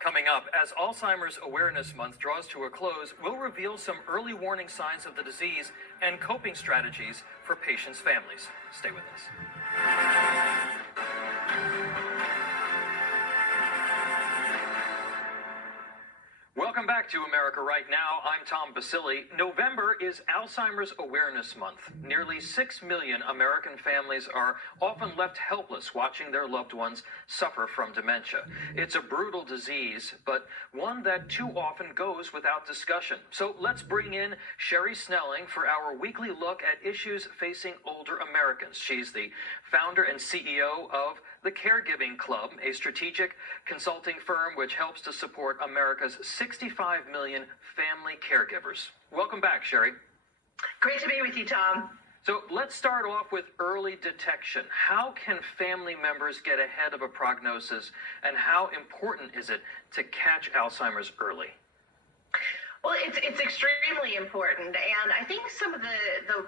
Coming up, as Alzheimer's Awareness Month draws to a close, we'll reveal some early warning signs of the disease and coping strategies for patients' families. Stay with us. Welcome back to America Right Now. I'm Tom Basile. November is Alzheimer's Awareness Month. Nearly 6 million American families are often left helpless watching their loved ones suffer from dementia. It's a brutal disease, but one that too often goes without discussion. So let's bring in Sherri Snelling for our weekly look at issues facing older Americans. She's the founder and CEO of the Caregiving Club, a strategic consulting firm which helps to support America's 65 million family caregivers. Welcome back, Sherri. Great to be with you, Tom. So let's start off with early detection. How can family members get ahead of a prognosis, and how important is it to catch Alzheimer's early? Well, it's extremely important, and I think some of the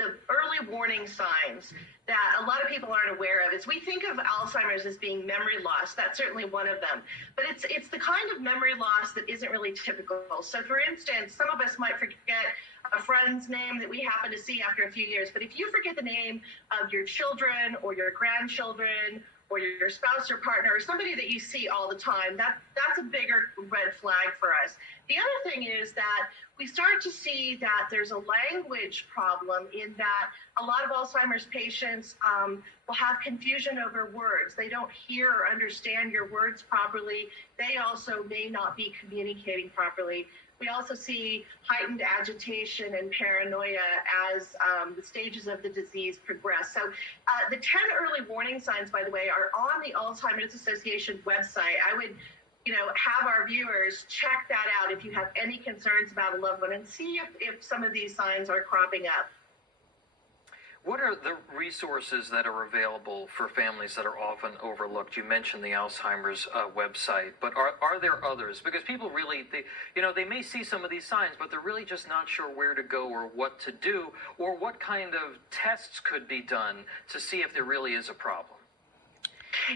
early warning signs that a lot of people aren't aware of is we think of Alzheimer's as being memory loss. That's certainly one of them. But it's the kind of memory loss that isn't really typical. So for instance, some of us might forget a friend's name that we happen to see after a few years. But if you forget the name of your children or your grandchildren or your spouse or partner or somebody that you see all the time, that's a bigger red flag for us. The other thing is that we start to see that there's a language problem in that a lot of Alzheimer's patients will have confusion over words. They don't hear or understand your words properly. They also may not be communicating properly. We also see heightened agitation and paranoia as the stages of the disease progress. So the 10 early warning signs, by the way, are on the Alzheimer's Association website. I would have our viewers check that out if you have any concerns about a loved one and see if some of these signs are cropping up. What are the resources that are available for families that are often overlooked? You mentioned the Alzheimer's website, but are there others? Because people really, they may see some of these signs, but they're really just not sure where to go or what to do, or what kind of tests could be done to see if there really is a problem.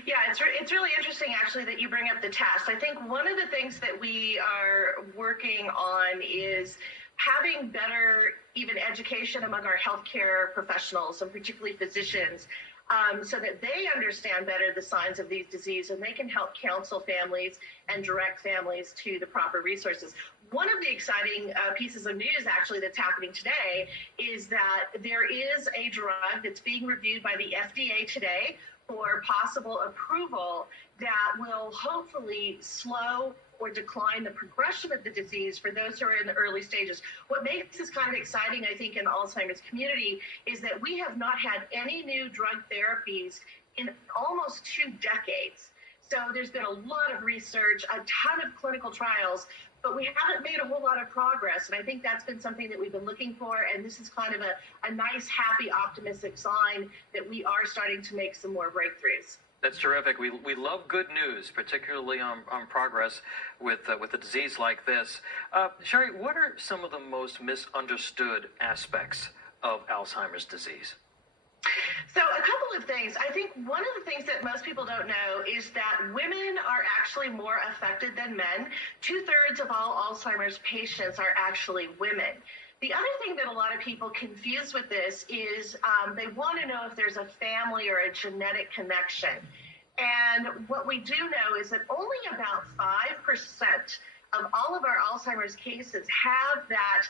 Yeah, it's really interesting, actually, that you bring up the test. I think one of the things that we are working on is having better even education among our healthcare professionals, and particularly physicians, so that they understand better the signs of these diseases and they can help counsel families and direct families to the proper resources. One of the exciting pieces of news, actually, that's happening today is that there is a drug that's being reviewed by the FDA today for possible approval that will hopefully slow or decline the progression of the disease for those who are in the early stages. What makes this kind of exciting, I think, in the Alzheimer's community is that we have not had any new drug therapies in almost 2 decades. So there's been a lot of research, a ton of clinical trials, but we haven't made a whole lot of progress. And I think that's been something that we've been looking for. And this is kind of a nice, happy, optimistic sign that we are starting to make some more breakthroughs. That's terrific. We love good news, particularly on progress with a disease like this. Sherri, what are some of the most misunderstood aspects of Alzheimer's disease? So a couple of things. I think one of the things that most people don't know is that women are actually more affected than men. 2/3 of all Alzheimer's patients are actually women. The other thing that a lot of people confuse with this is they want to know if there's a family or a genetic connection. And what we do know is that only about 5% of all of our Alzheimer's cases have that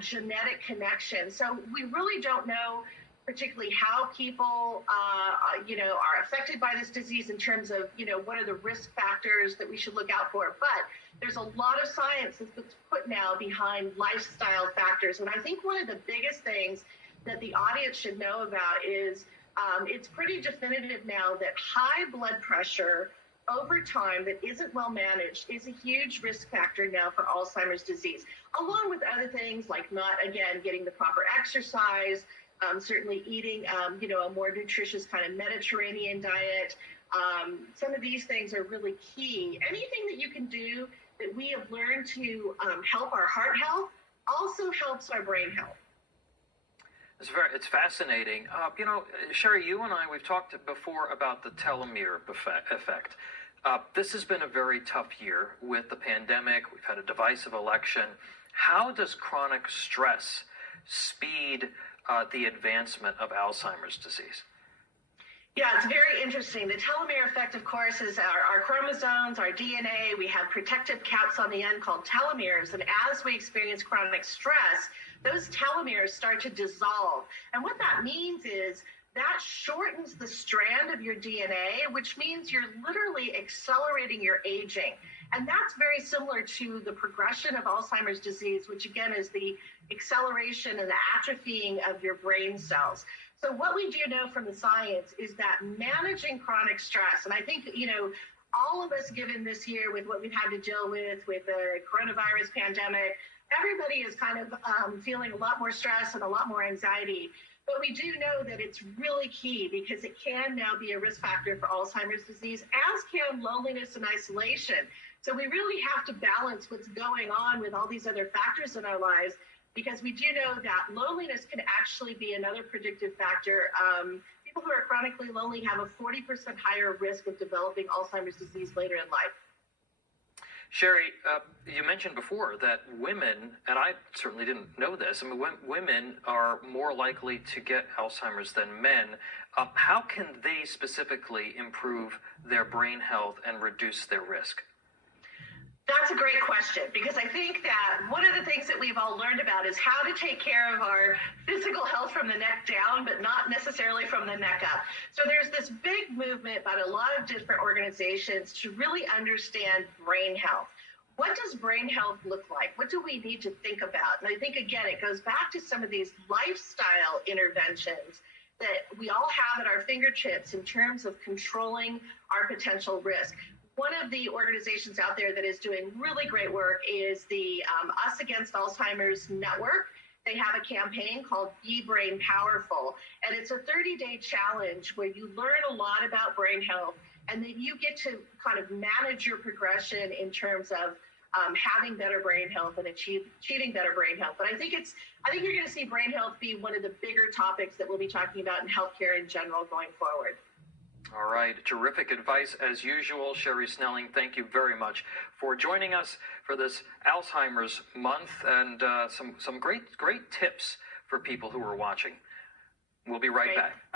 genetic connection. So we really don't know particularly how people, are affected by this disease in terms of, what are the risk factors that we should look out for. But there's a lot of science that's put now behind lifestyle factors. And I think one of the biggest things that the audience should know about is it's pretty definitive now that high blood pressure over time that isn't well managed is a huge risk factor now for Alzheimer's disease, along with other things like not, again, getting the proper exercise, certainly eating, a more nutritious kind of Mediterranean diet. Some of these things are really key. Anything that you can do that we have learned to help our heart health also helps our brain health. It's fascinating. Sherri, you and I, we've talked before about the telomere effect. This has been a very tough year with the pandemic. We've had a divisive election. How does chronic stress speed the advancement of Alzheimer's disease? Yeah, it's very interesting. The telomere effect, of course, is our chromosomes, our DNA. We have protective caps on the end called telomeres. And as we experience chronic stress, those telomeres start to dissolve. And what that means is that shortens the strand of your DNA, which means you're literally accelerating your aging. And that's very similar to the progression of Alzheimer's disease, which again is the acceleration and the atrophying of your brain cells. So what we do know from the science is that managing chronic stress, and I think, all of us given this year with what we've had to deal with the coronavirus pandemic, everybody is kind of feeling a lot more stress and a lot more anxiety. But we do know that it's really key because it can now be a risk factor for Alzheimer's disease, as can loneliness and isolation. So we really have to balance what's going on with all these other factors in our lives, because we do know that loneliness can actually be another predictive factor. People who are chronically lonely have a 40% higher risk of developing Alzheimer's disease later in life. Sherri, you mentioned before that women, and I certainly didn't know this, women are more likely to get Alzheimer's than men. How can they specifically improve their brain health and reduce their risk? That's a great question, because I think that one of the things that we've all learned about is how to take care of our physical health from the neck down, but not necessarily from the neck up. So there's this big movement by a lot of different organizations to really understand brain health. What does brain health look like? What do we need to think about? And I think, again, it goes back to some of these lifestyle interventions that we all have at our fingertips in terms of controlling our potential risk. One of the organizations out there that is doing really great work is the Us Against Alzheimer's Network. They have a campaign called Be Brain Powerful, and it's a 30-day challenge where you learn a lot about brain health, and then you get to kind of manage your progression in terms of having better brain health and achieving better brain health. But I think you're going to see brain health be one of the bigger topics that we'll be talking about in healthcare in general going forward. All right. Terrific advice as usual. Sherri Snelling, thank you very much for joining us for this Alzheimer's month, and some great tips for people who are watching. We'll be right back.